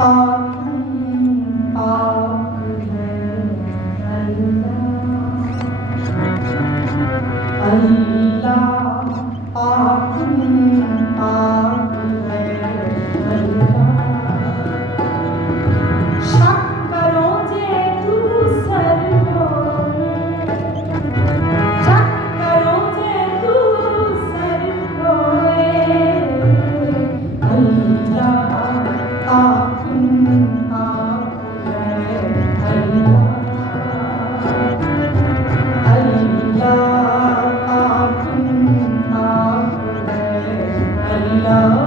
Um, love.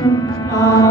Amen.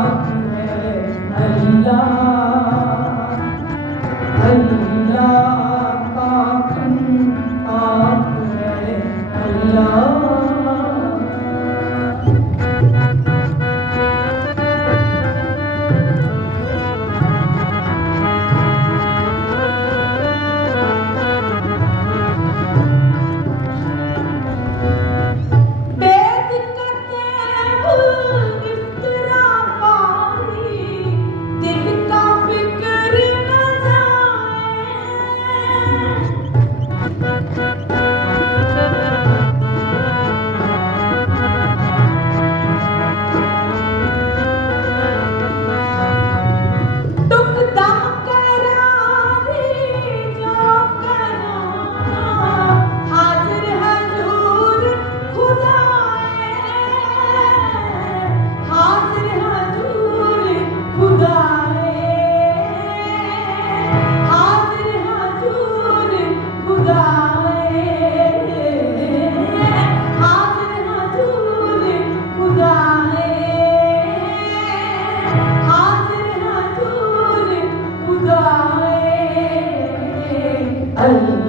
あ。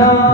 나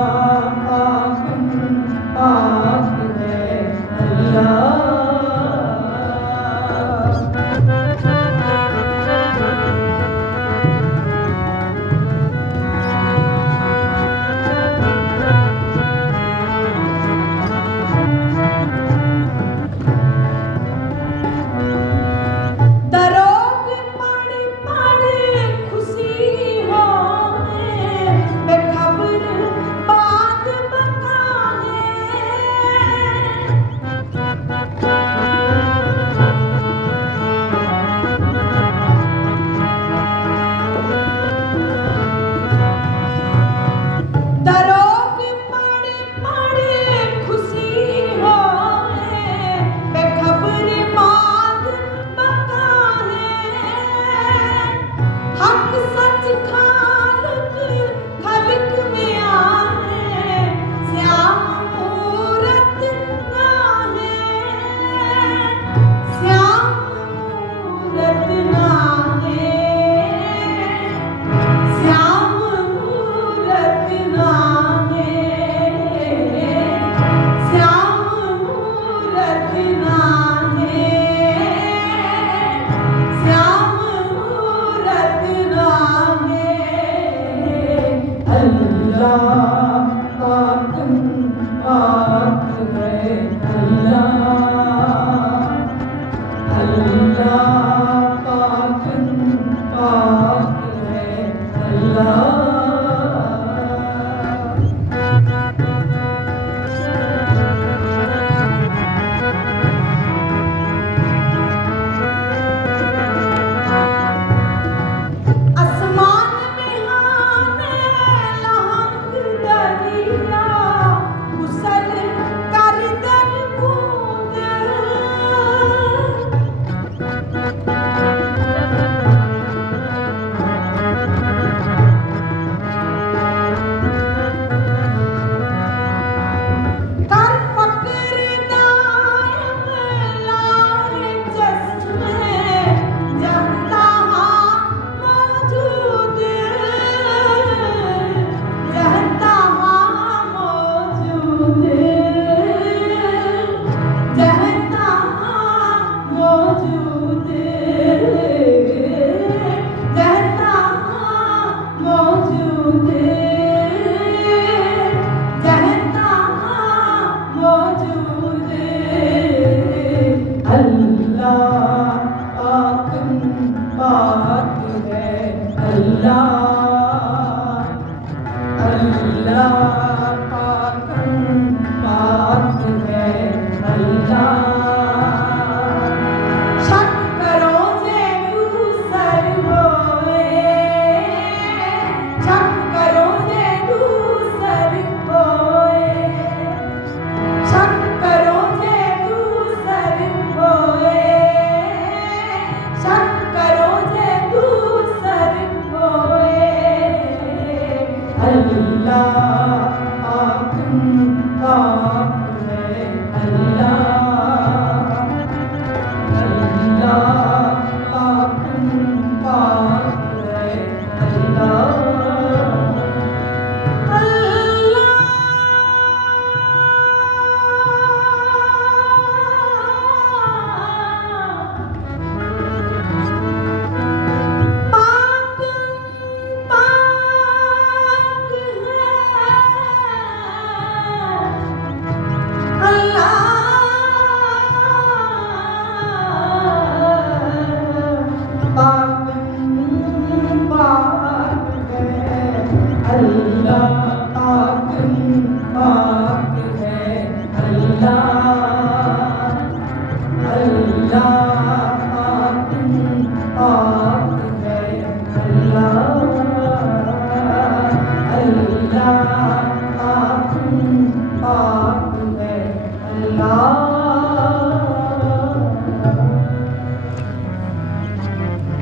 Oh.